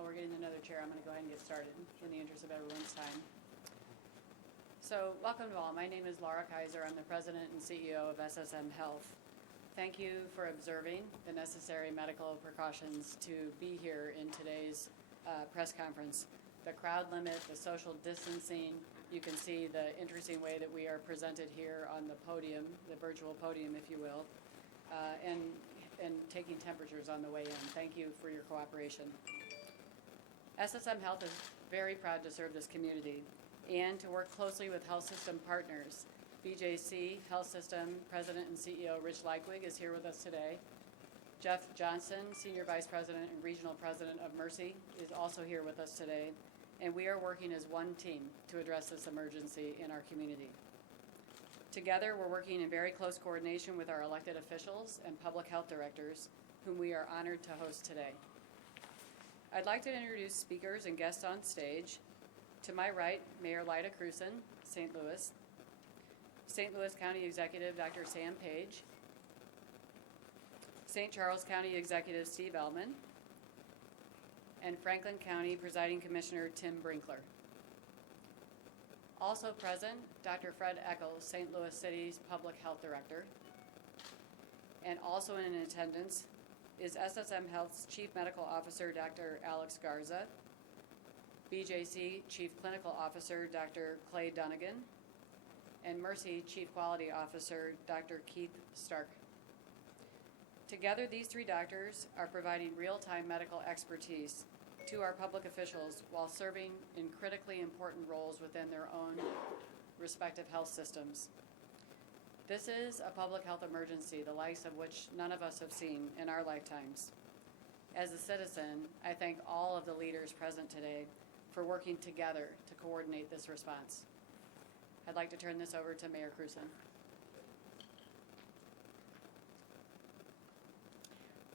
while we're getting another chair, I'm going to go ahead and get started in the interest of everyone's time. So, welcome to all. My name is Laura Kaiser. I'm the President and CEO of SSM Health. Thank you for observing the necessary medical precautions to be here in today's press conference. The crowd limit, the social distancing, you can see the interesting way that we are presented here on the podium, the virtual podium, if you will, and taking temperatures on the way in. Thank you for your cooperation. SSM Health is very proud to serve this community and to work closely with health system partners. BJC Health System President and CEO Rich Leikwig is here with us today. Jeff Johnson, Senior Vice President and Regional President of Mercy, is also here with us today, and we are working as one team to address this emergency in our community. Together, we're working in very close coordination with our elected officials and public health directors, whom we are honored to host today. I'd like to introduce speakers and guests on stage. To my right, Mayor Lyda Krewson, St. Louis. St. Louis County Executive Dr. Sam Page. St. Charles County Executive Steve Ellman. And Franklin County Presiding Commissioner Tim Brinkler. Also present, Dr. Fred Eccles, St. Louis City's Public Health Director. And also in attendance is SSM Health's Chief Medical Officer, Dr. Alex Garza, BJC Chief Clinical Officer, Dr. Clay Dunnigan, and Mercy Chief Quality Officer, Dr. Keith Stark. Together, these three doctors are providing real-time medical expertise to our public officials while serving in critically important roles within their own respective health systems. This is a public health emergency, the likes of which none of us have seen in our lifetimes. As a citizen, I thank all of the leaders present today for working together to coordinate this response. I'd like to turn this over to Mayor Krewson.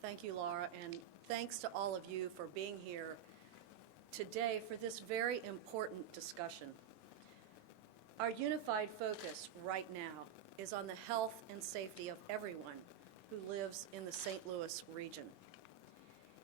Thank you, Laura, and thanks to all of you for being here today for this very important discussion. Our unified focus right now is on the health and safety of everyone who lives in the St. Louis region.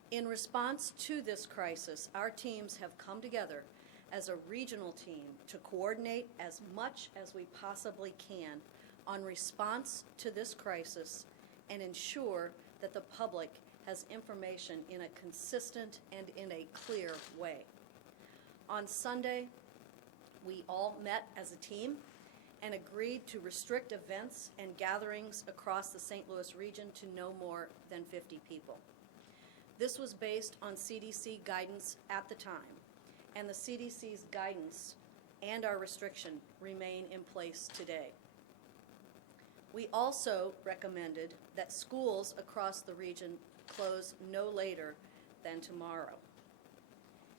In response to this crisis, our teams have come together as a regional team to coordinate as much as we possibly can on response to this crisis and ensure that the public has information in a consistent and in a clear way. On Sunday, we all met as a team and agreed to restrict events and gatherings across the St. Louis region to no more than 50 people. This was based on CDC guidance at the time, and the CDC's guidance and our restriction remain in place today. We also recommended that schools across the region close no later than tomorrow.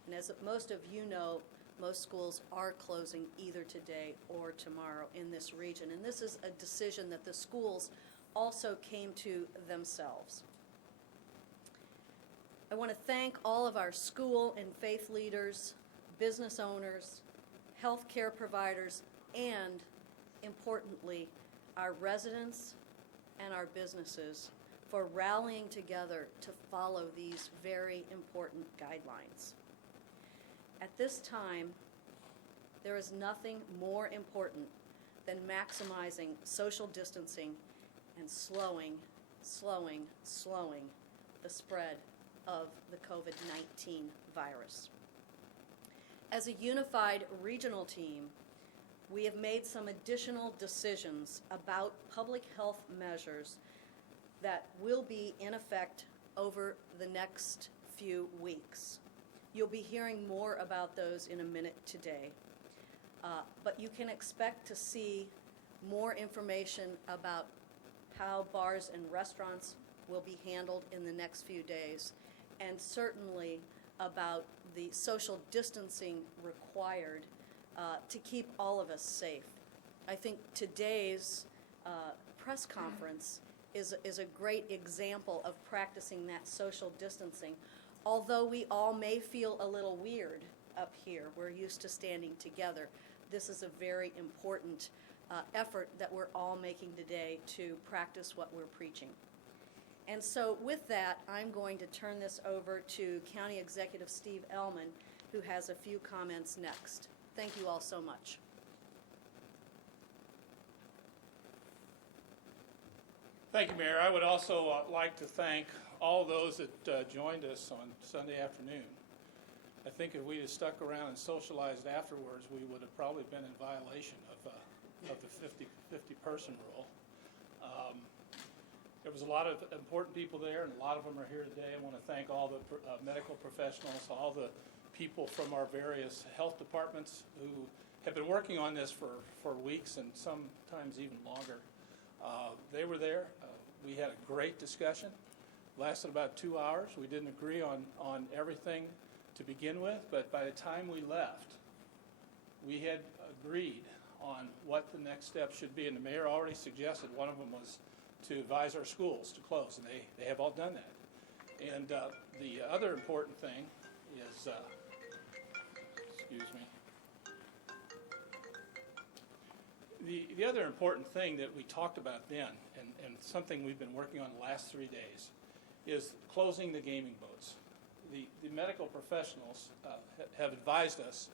And as most of you know, most schools are closing either today or tomorrow in this region. And this is a decision that the schools also came to themselves. I want to thank all of our school and faith leaders, business owners, healthcare providers, and, importantly, our residents and our businesses for rallying together to follow these very important guidelines. At this time, there is nothing more important than maximizing social distancing and slowing the spread of the COVID-19 virus. As a unified regional team, we have made some additional decisions about public health measures that will be in effect over the next few weeks. You'll be hearing more about those in a minute today. But you can expect to see more information about how bars and restaurants will be handled in the next few days, and certainly about the social distancing required to keep all of us safe. I think today's press conference is a great example of practicing that social distancing. Although we all may feel a little weird up here, we're used to standing together, this is a very important effort that we're all making today to practice what we're preaching. And so with that, I'm going to turn this over to County Executive Steve Ellman, who has a few comments next. Thank you all so much. Thank you, Mayor. I would also like to thank all those that joined us on Sunday afternoon. I think if we had stuck around and socialized afterwards, we would have probably been in violation of the 50-person rule. There was a lot of important people there, and a lot of them are here today. I want to thank all the medical professionals, all the people from our various health departments who have been working on this for weeks and sometimes even longer. They were there. We had a great discussion. Lasted about 2 hours. We didn't agree on everything to begin with, but by the time we left, we had agreed on what the next step should be, and the mayor already suggested one of them was to advise our schools to close, and they have all done that. And the other important thing is, excuse me, the other important thing that we talked about then, and something we've been working on the last 3 days, is closing the gaming boats. The medical professionals have advised us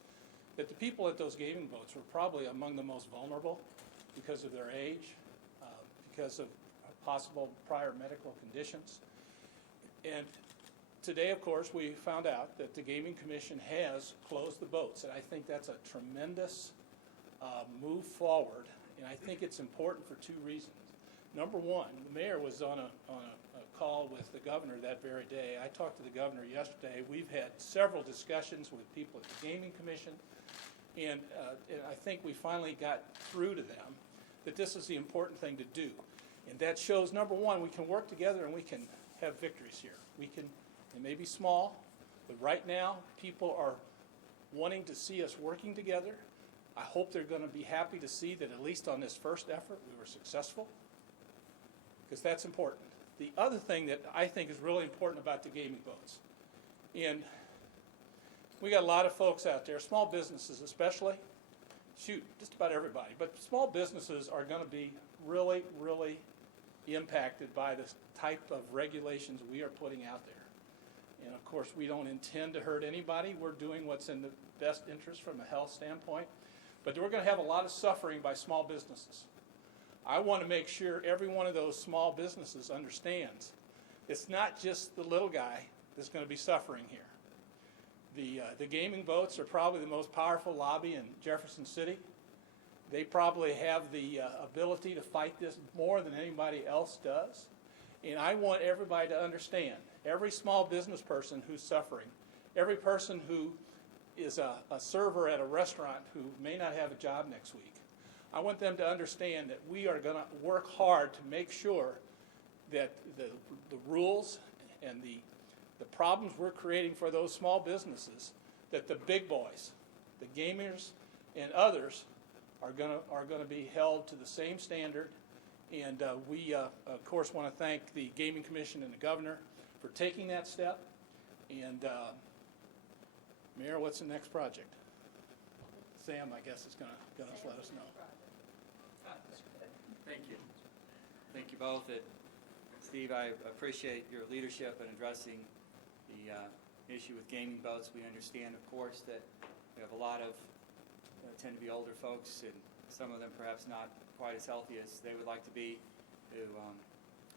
that the people at those gaming boats were probably among the most vulnerable because of their age, because of possible prior medical conditions. And today, of course, we found out that the Gaming Commission has closed the boats, and I think that's a tremendous move forward, and I think it's important for two reasons. Number one, the mayor was on a call with the governor that very day. I talked to the governor yesterday. We've had several discussions with people at the Gaming Commission, and I think we finally got through to them that this is the important thing to do. And that shows, number one, we can work together and we can have victories here. They may be small, but right now people are wanting to see us working together. I hope they're going to be happy to see that at least on this first effort we were successful, because that's important. The other thing that I think is really important about the gaming boats, and we got a lot of folks out there, small businesses especially, just about everybody, but small businesses are going to be really, really impacted by the type of regulations we are putting out there. And of course, we don't intend to hurt anybody. We're doing what's in the best interest from a health standpoint, but we're going to have a lot of suffering by small businesses. I want to make sure every one of those small businesses understands it's not just the little guy that's going to be suffering here. The gaming boats are probably the most powerful lobby in Jefferson City. They probably have the ability to fight this more than anybody else does. And I want everybody to understand, every small business person who's suffering, every person who is a server at a restaurant who may not have a job next week, I want them to understand that we are going to work hard to make sure that the rules and the problems we're creating for those small businesses, that the big boys, the gamers and others are going to be held to the same standard. And we, of course, want to thank the Gaming Commission and the governor for taking that step. And Mayor, what's the next project? Sam, I guess, is going to let us know. Thank you. Thank you both. Steve, I appreciate your leadership in addressing the issue with gaming boats. We understand, of course, that we have a lot of tend to be older folks, and some of them perhaps not quite as healthy as they would like to be, who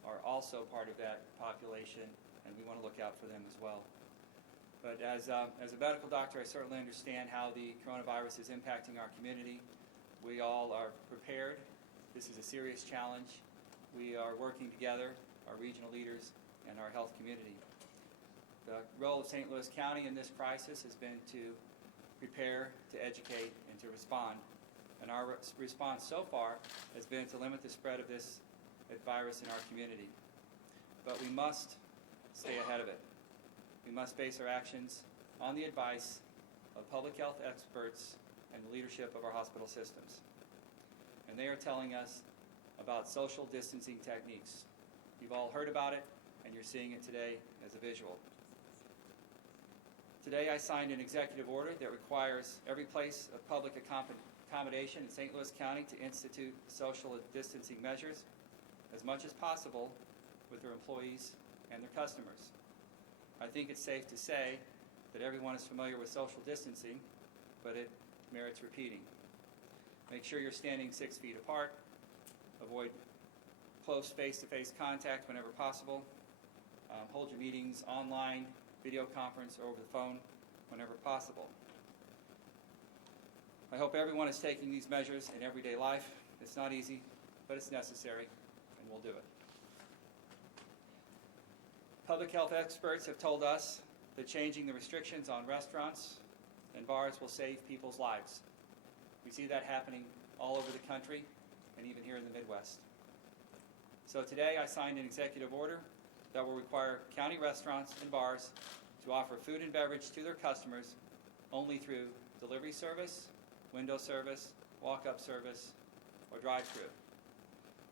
are also part of that population, and we want to look out for them as well. But as a medical doctor, I certainly understand how the coronavirus is impacting our community. We all are prepared. This is a serious challenge. We are working together, our regional leaders and our health community. The role of St. Louis County in this crisis has been to prepare, to educate, and to respond. And our response so far has been to limit the spread of this virus in our community. But we must stay ahead of it. We must base our actions on the advice of public health experts and the leadership of our hospital systems. And they are telling us about social distancing techniques. You've all heard about it, and you're seeing it today as a visual. Today I signed an executive order that requires every place of public accommodation in St. Louis County to institute social distancing measures as much as possible with their employees and their customers. I think it's safe to say that everyone is familiar with social distancing, but it merits repeating. Make sure you're standing 6 feet apart. Avoid close face-to-face contact whenever possible. Hold your meetings online, video conference, or over the phone whenever possible. I hope everyone is taking these measures in everyday life. It's not easy, but it's necessary, and we'll do it. Public health experts have told us that changing the restrictions on restaurants and bars will save people's lives. We see that happening all over the country and even here in the Midwest. So today I signed an executive order that will require county restaurants and bars to offer food and beverage to their customers only through delivery service, window service, walk-up service, or drive-through.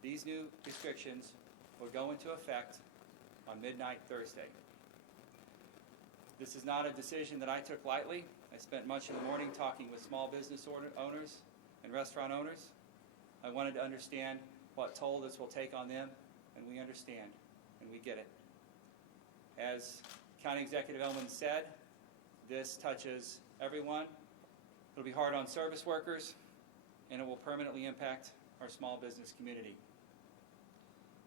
These new restrictions will go into effect on midnight Thursday. This is not a decision that I took lightly. I spent much of the morning talking with small business owners and restaurant owners. I wanted to understand what toll this will take on them, and we understand, and we get it. As County Executive Elman said, this touches everyone. It'll be hard on service workers, and it will permanently impact our small business community.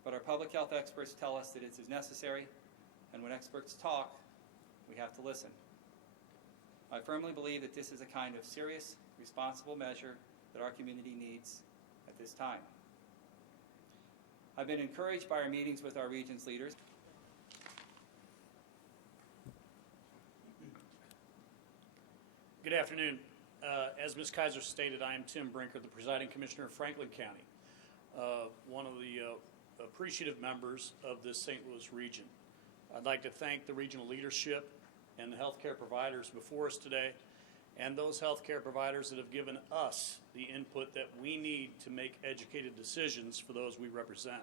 But our public health experts tell us that it is necessary, and when experts talk, we have to listen. I firmly believe that this is a kind of serious, responsible measure that our community needs at this time. I've been encouraged by our meetings with our region's leaders. Good afternoon. As Ms. Kaiser stated, I am Tim Brinker, the presiding commissioner of Franklin County, one of the appreciative members of this St. Louis region. I'd like to thank the regional leadership and the healthcare providers before us today, and those healthcare providers that have given us the input that we need to make educated decisions for those we represent.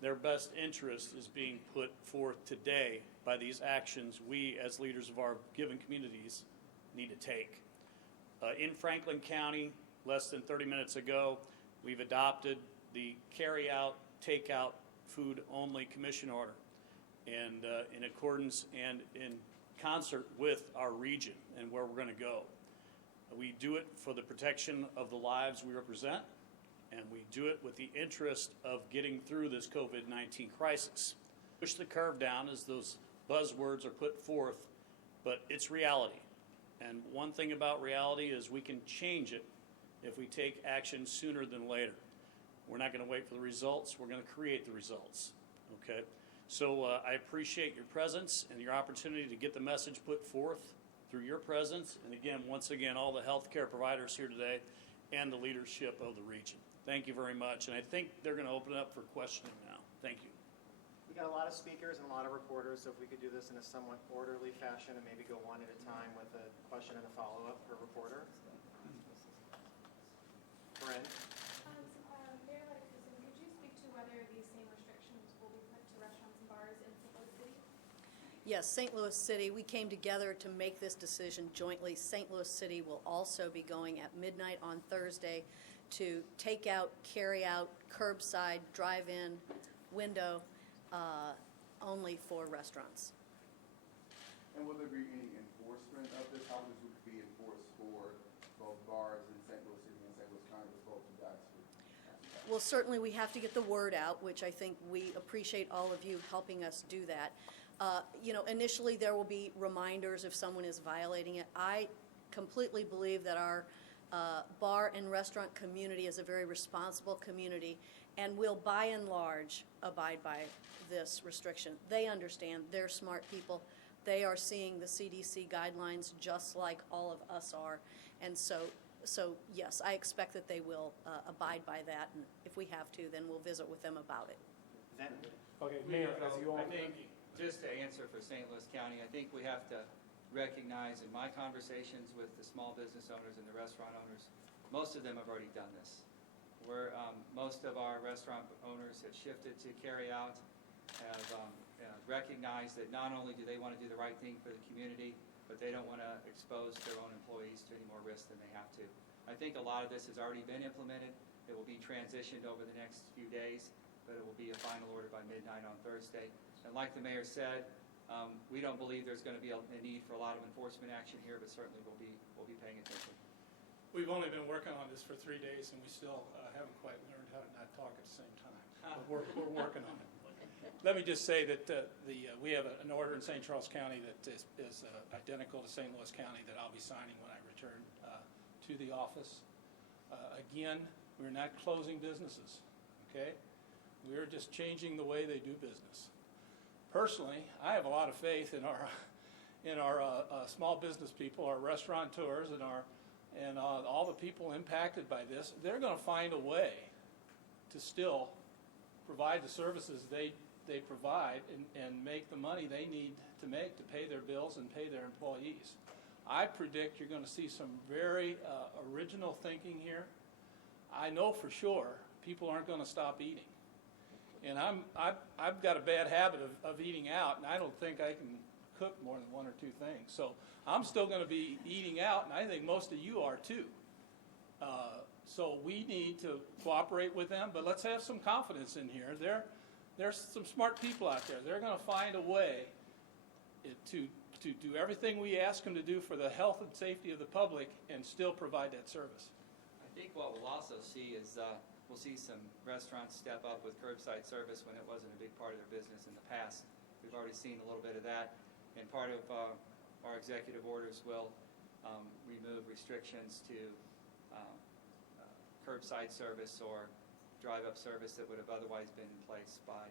Their best interest is being put forth today by these actions we, as leaders of our given communities, need to take. In Franklin County, less than 30 minutes ago, we've adopted the carry-out, take-out, food-only commission order, and in accordance and in concert with our region and where we're going to go. We do it for the protection of the lives we represent, and we do it with the interest of getting through this COVID-19 crisis. Push the curve down as those buzzwords are put forth, but it's reality. And one thing about reality is we can change it if we take action sooner than later. We're not going to wait for the results. We're going to create the results. Okay? So I appreciate your presence and your opportunity to get the message put forth through your presence. And again, once again, all the healthcare providers here today and the leadership of the region. Thank you very much. And I think they're going to open it up for questioning now. Thank you. We got a lot of speakers and a lot of reporters, so if we could do this in a somewhat orderly fashion and maybe go one at a time with a question and a follow-up per reporter. Corinne? Mayor Liderazgo, could you speak to whether these same restrictions will be put to restaurants and bars in St. Louis City? Yes, St. Louis City, we came together to make this decision jointly. St. Louis City will also be going at midnight on Thursday to take out, carry out, curbside, drive-in, window, only for restaurants. And will there be any enforcement of this? How this would be enforced for both bars in St. Louis City and St. Louis County as well as you guys? Well, certainly we have to get the word out, which I think we appreciate all of you helping us do that. Initially there will be reminders if someone is violating it. I completely believe that our bar and restaurant community is a very responsible community and will by and large abide by this restriction. They understand, they're smart people. They are seeing the CDC guidelines just like all of us are. And so yes, I expect that they will abide by that. And if we have to, then we'll visit with them about it. Okay, Mayor, as you all- I think, just to answer for St. Louis County, I think we have to recognize in my conversations with the small business owners and the restaurant owners, most of them have already done this. Most of our restaurant owners have shifted to carry out, have recognized that not only do they want to do the right thing for the community, but they don't want to expose their own employees to any more risk than they have to. I think a lot of this has already been implemented. It will be transitioned over the next few days. but it will be a final order by midnight on Thursday. And like the mayor said, we don't believe there's going to be a need for a lot of enforcement action here, but certainly we'll be paying attention. We've only been working on this for 3 days, and we still haven't quite learned how to not talk at the same time. But we're working on it. Let me just say that we have an order in St. Charles County that is identical to St. Louis County that I'll be signing when I return to the office. Again, we're not closing businesses, okay? We're just changing the way they do business. Personally, I have a lot of faith in our small business people, our restaurateurs, and all the people impacted by this. They're going to find a way to still provide the services they provide and make the money they need to make to pay their bills and pay their employees. I predict you're going to see some very original thinking here. I know for sure people aren't going to stop eating. And I've got a bad habit of eating out, and I don't think I can cook more than 1 or 2 things. So I'm still going to be eating out, and I think most of you are too. So we need to cooperate with them, but let's have some confidence in here. There's some smart people out there. They're going to find a way to do everything we ask them to do for the health and safety of the public and still provide that service. I think what we'll also see is we'll see some restaurants step up with curbside service when it wasn't a big part of their business in the past. We've already seen a little bit of that, and part of our executive orders will remove restrictions to curbside service or drive-up service that would have otherwise been in place by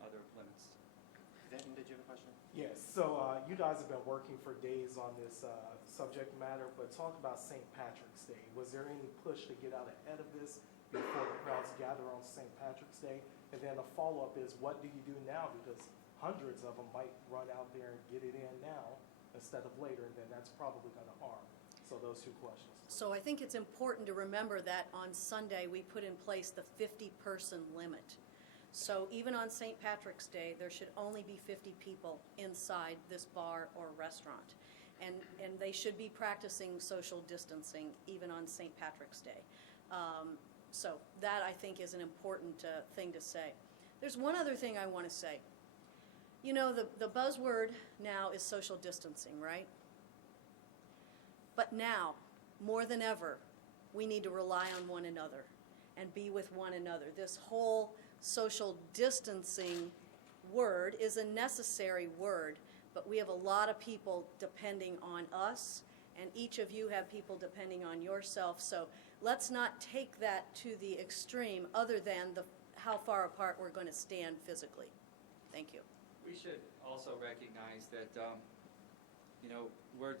other limits. Denton, did you have a question? Yes, so you guys have been working for days on this subject matter, but talk about St. Patrick's Day. Was there any push to get out ahead of this before the crowds gather on St. Patrick's Day? And then a follow-up is, what do you do now? Because hundreds of them might run out there and get it in now instead of later, and then that's probably going to harm. So those 2 questions. So I think it's important to remember that on Sunday, we put in place the 50-person limit. So even on St. Patrick's Day, there should only be 50 people inside this bar or restaurant. And they should be practicing social distancing even on St. Patrick's Day. So that, I think, is an important thing to say. There's one other thing I want to say. You know, the buzzword now is social distancing, right? But now, more than ever, we need to rely on one another and be with one another. This whole social distancing word is a necessary word, but we have a lot of people depending on us, and each of you have people depending on yourself. So let's not take that to the extreme other than how far apart we're going to stand physically. Thank you. We should also recognize that,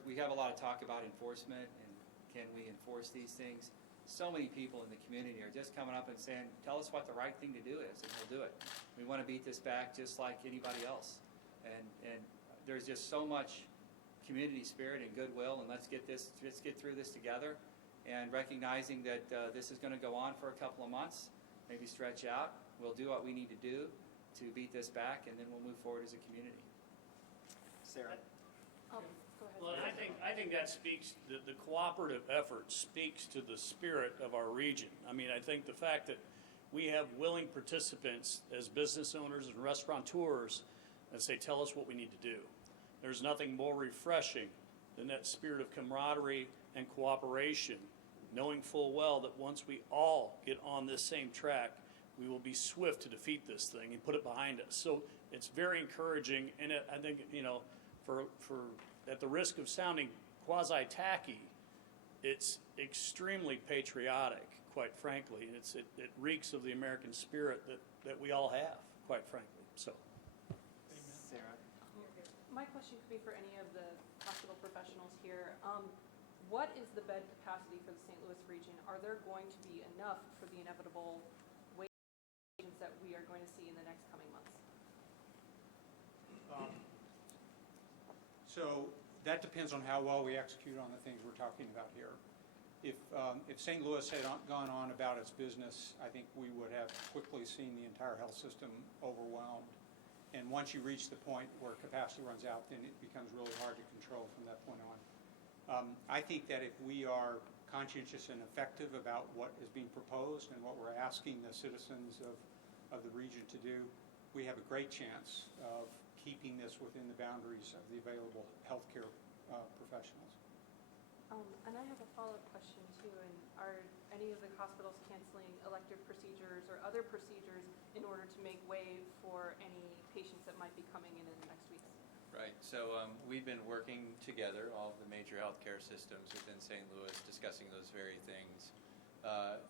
we have a lot of talk about enforcement and can we enforce these things. So many people in the community are just coming up and saying, tell us what the right thing to do is, and we'll do it. We want to beat this back just like anybody else. And there's just so much community spirit and goodwill, and let's get through this together, and recognizing that this is going to go on for a couple of months, maybe stretch out. We'll do what we need to do to beat this back, and then we'll move forward as a community. Sarah? Go ahead. Well, and I think that speaks, the cooperative effort speaks to the spirit of our region. I mean, I think the fact that we have willing participants as business owners and restaurateurs that say, tell us what we need to do. There's nothing more refreshing than that spirit of camaraderie and cooperation, knowing full well that once we all get on this same track, we will be swift to defeat this thing and put it behind us. So it's very encouraging, and I think, for at the risk of sounding quasi-tacky, it's extremely patriotic, quite frankly. It reeks of the American spirit that we all have, quite frankly. So, Sarah? My question could be for any of the hospital professionals here. What is the bed capacity for the St. Louis region? Are there going to be enough for the inevitable waves that we are going to see in the next coming months? So that depends on how well we execute on the things we're talking about here. If St. Louis had gone on about its business, I think we would have quickly seen the entire health system overwhelmed. And once you reach the point where capacity runs out, then it becomes really hard to control from that point on. I think that if we are conscientious and effective about what is being proposed and what we're asking the citizens of of the region to do, we have a great chance of keeping this within the boundaries of the available healthcare professionals. And I have a follow-up question too, and are any of the hospitals canceling elective procedures or other procedures in order to make way for any patients that might be coming in the next weeks? Right, so we've been working together, all of the major healthcare systems within St. Louis, discussing those very things,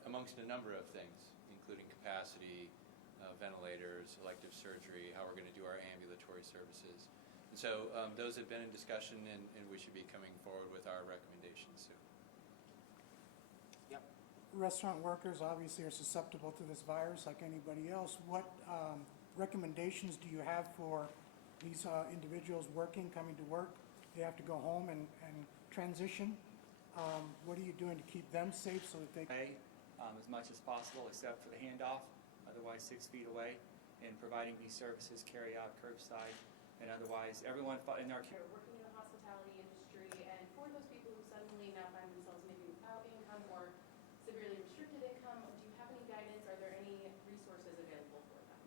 amongst a number of things, including capacity, ventilators, elective surgery, how we're going to do our ambulatory services. And so those have been in discussion, and we should be coming forward with our recommendations soon. Yep. Restaurant workers obviously are susceptible to this virus like anybody else. What recommendations do you have for these individuals working, coming to work? They have to go home and transition. What are you doing to keep them safe so that they As much as possible, except for the handoff, otherwise 6 feet away, and providing these services, carry out, curbside, and otherwise everyone in our They're working in the hospitality industry, and for those people who suddenly now find themselves maybe without income or severely restricted income, do you have any guidance? Are there any resources available for them?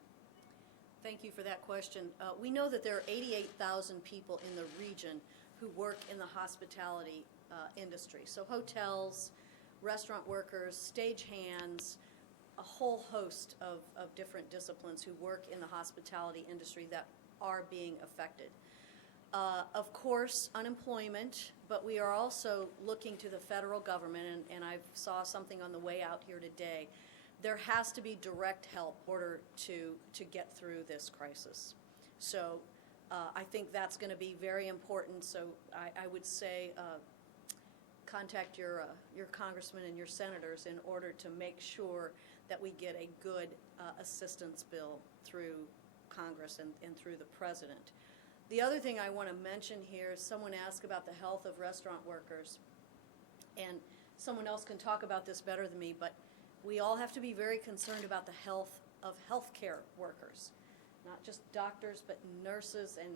Thank you for that question. We know that there are 88,000 people in the region who work in the hospitality industry. So hotels, restaurant workers, stagehands, a whole host of different disciplines who work in the hospitality industry that are being affected. Of course, unemployment, but we are also looking to the federal government, and I saw something on the way out here today. There has to be direct help in order to get through this crisis. So I think that's going to be very important. So I would say contact your congressmen and your senators in order to make sure that we get a good assistance bill through Congress and through the president. The other thing I want to mention here is someone asked about the health of restaurant workers, and someone else can talk about this better than me, but we all have to be very concerned about the health of healthcare workers, not just doctors, but nurses and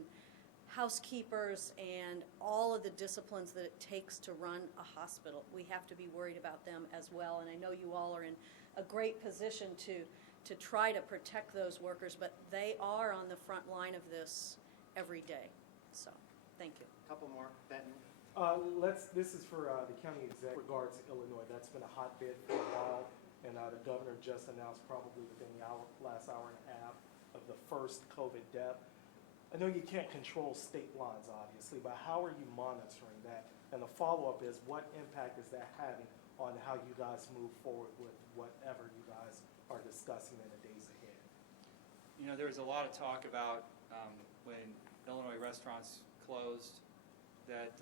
housekeepers and all of the disciplines that it takes to run a hospital. We have to be worried about them as well, and I know you all are in a great position to try to protect those workers, but they are on the front line of this every day. So, thank you. Couple more. Benton. This is for the county exec regards to Illinois. That's been a hotbed for a while, and the governor just announced probably within the last hour and a half of the first COVID death. I know you can't control state lines, obviously, but how are you monitoring that? And the follow-up is, what impact is that having on how you guys move forward with whatever you guys are discussing in the days ahead? You know, there was a lot of talk about when Illinois restaurants closed that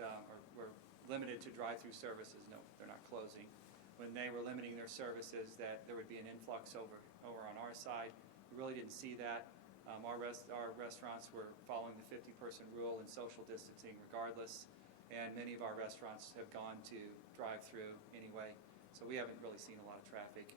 were limited to drive-through services. No, they're not closing. When they were limiting their services, that there would be an influx over on our side. We really didn't see that. Our restaurants were following the 50-person rule and social distancing regardless, and many of our restaurants have gone to drive-through anyway, so we haven't really seen a lot of traffic.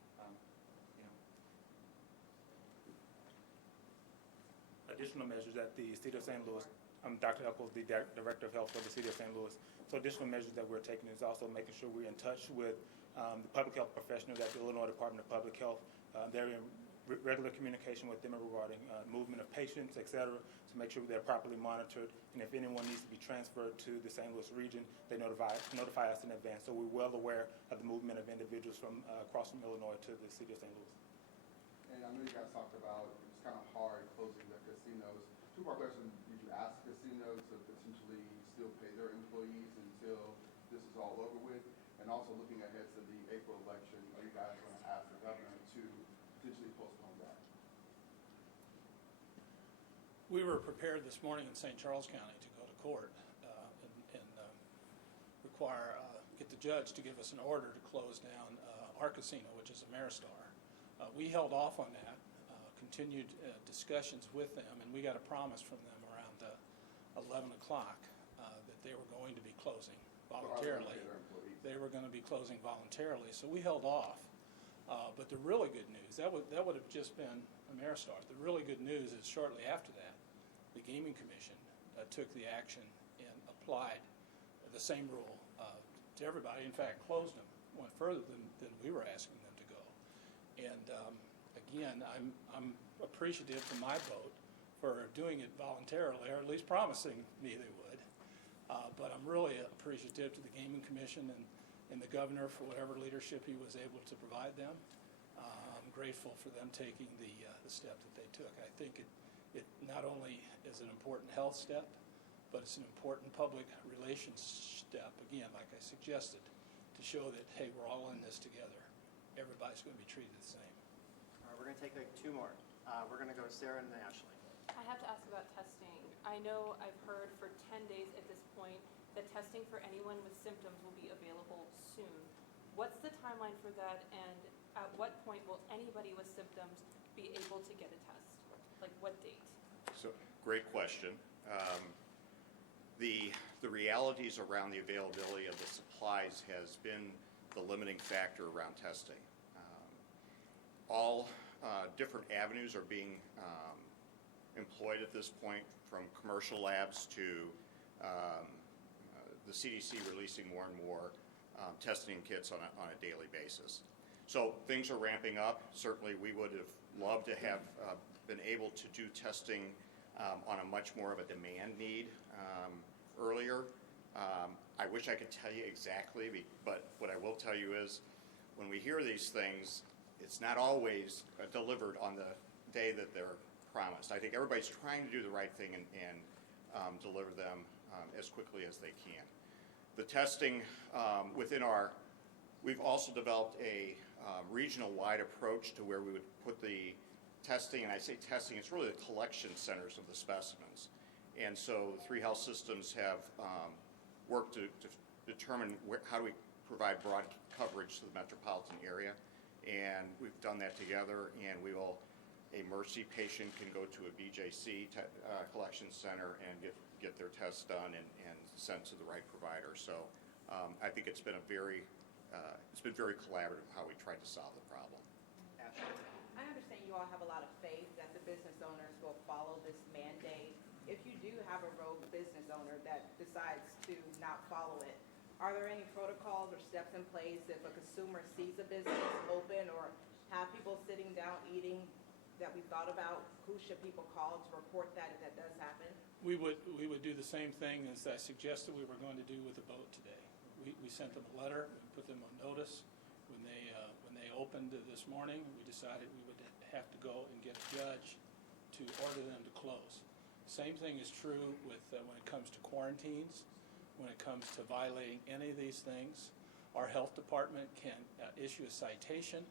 Additional measures at the City of St. Louis. I'm Dr. Eccles, the Director of Health for the City of St. Louis. So additional measures that we're taking is also making sure we're in touch with the public health professionals at the Illinois Department of Public Health. They're in regular communication with them regarding movement of patients, et cetera, to make sure they're properly monitored. And if anyone needs to be transferred to the St. Louis region, they notify us in advance. So we're well aware of the movement of individuals from across from Illinois to the City of St. Louis. And I know you guys talked about it's kind of hard closing the casinos. Two-part question, did you ask casinos to potentially still pay their employees until this is all over with? And also looking ahead to the April election, are you guys going to ask the governor to potentially postpone that? We were prepared this morning in St. Charles County to go to court and get the judge to give us an order to close down our casino, which is Ameristar. We held off on that, continued discussions with them, and we got a promise from them around 11 o'clock that they were going to be closing voluntarily. They were going to be closing voluntarily, so we held off. But the really good news, that would have just been Ameristar. The really good news is shortly after that, the Gaming Commission took the action and applied the same rule to everybody. In fact, closed them, went further than we were asking them to go. And again, I'm appreciative to my vote for doing it voluntarily, or at least promising me they would. But I'm really appreciative to the Gaming Commission and the governor for whatever leadership he was able to provide them. I'm grateful for them taking the step that they took. I think it not only is an important health step, but it's an important public relations step, again, like I suggested, to show that, hey, we're all in this together. Everybody's going to be treated the same. All right, we're going to take like two more. We're going to go to Sarah and then Ashley. I have to ask about testing. I know I've heard for 10 days at this point that testing for anyone with symptoms will be available soon. What's the timeline for that, and at what point will anybody with symptoms be able to get a test? Like what date? So, great question. The realities around the availability of the supplies has been the limiting factor around testing. All different avenues are being employed at this point, from commercial labs to the CDC releasing more and more testing kits on a daily basis. So things are ramping up. Certainly we would have loved to have been able to do testing on a much more of a demand need earlier. I wish I could tell you exactly, but what I will tell you is when we hear these things, it's not always delivered on the day that they're promised. I think everybody's trying to do the right thing and deliver them as quickly as they can. The testing we've also developed a regional-wide approach to where we would put the testing, and I say testing, it's really the collection centers of the specimens. And so the three health systems have worked to determine how do we provide broad coverage to the metropolitan area. And we've done that together, and a Mercy patient can go to a BJC collection center and get their tests done and sent to the right provider. So I think it's been very collaborative how we tried to solve the problem. Ashley? I understand you all have a lot of faith that the business owners will follow this mandate. If you do have a rogue business owner that decides to not follow it, are there any protocols or steps in place if a consumer sees a business open or have people sitting down eating that we thought about? Who should people call to report that if that does happen? We would do the same thing as I suggested we were going to do with the boat today. We sent them a letter, we put them on notice. When they opened this morning, we decided we would have to go and get a judge to order them to close. Same thing is true with when it comes to quarantines, when it comes to violating any of these things. Our health department can issue a citation,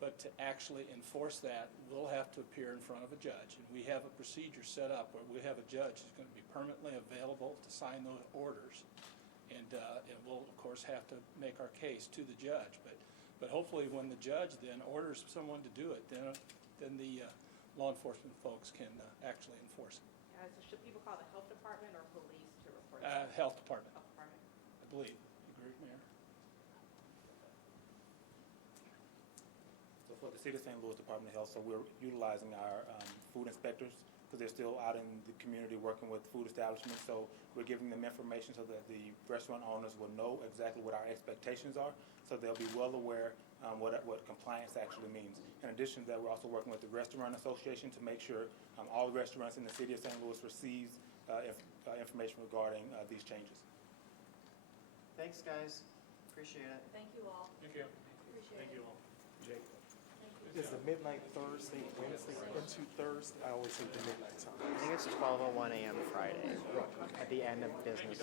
but to actually enforce that, we'll have to appear in front of a judge. And we have a procedure set up where we have a judge who's going to be permanently available to sign those orders. And we'll, of course, have to make our case to the judge. But hopefully when the judge then orders someone to do it, then the law enforcement folks can actually enforce it. So should people call the health department or police to report that? Health department, Health department. I believe. You agree, Mayor? So for the City of St. Louis Department of Health, so we're utilizing our food inspectors because they're still out in the community working with food establishments. So we're giving them information so that the restaurant owners will know exactly what our expectations are, so they'll be well aware what compliance actually means. In addition to that, we're also working with the Restaurant Association to make sure all the restaurants in the City of St. Louis receives information regarding these changes. Thanks, guys. Appreciate it. Thank you all. Thank you. Appreciate it. all. Jake? Is the midnight Thursday, Wednesday into Thursday? I always say the midnight time. I think it's 12:01 a.m. Friday at the end of business.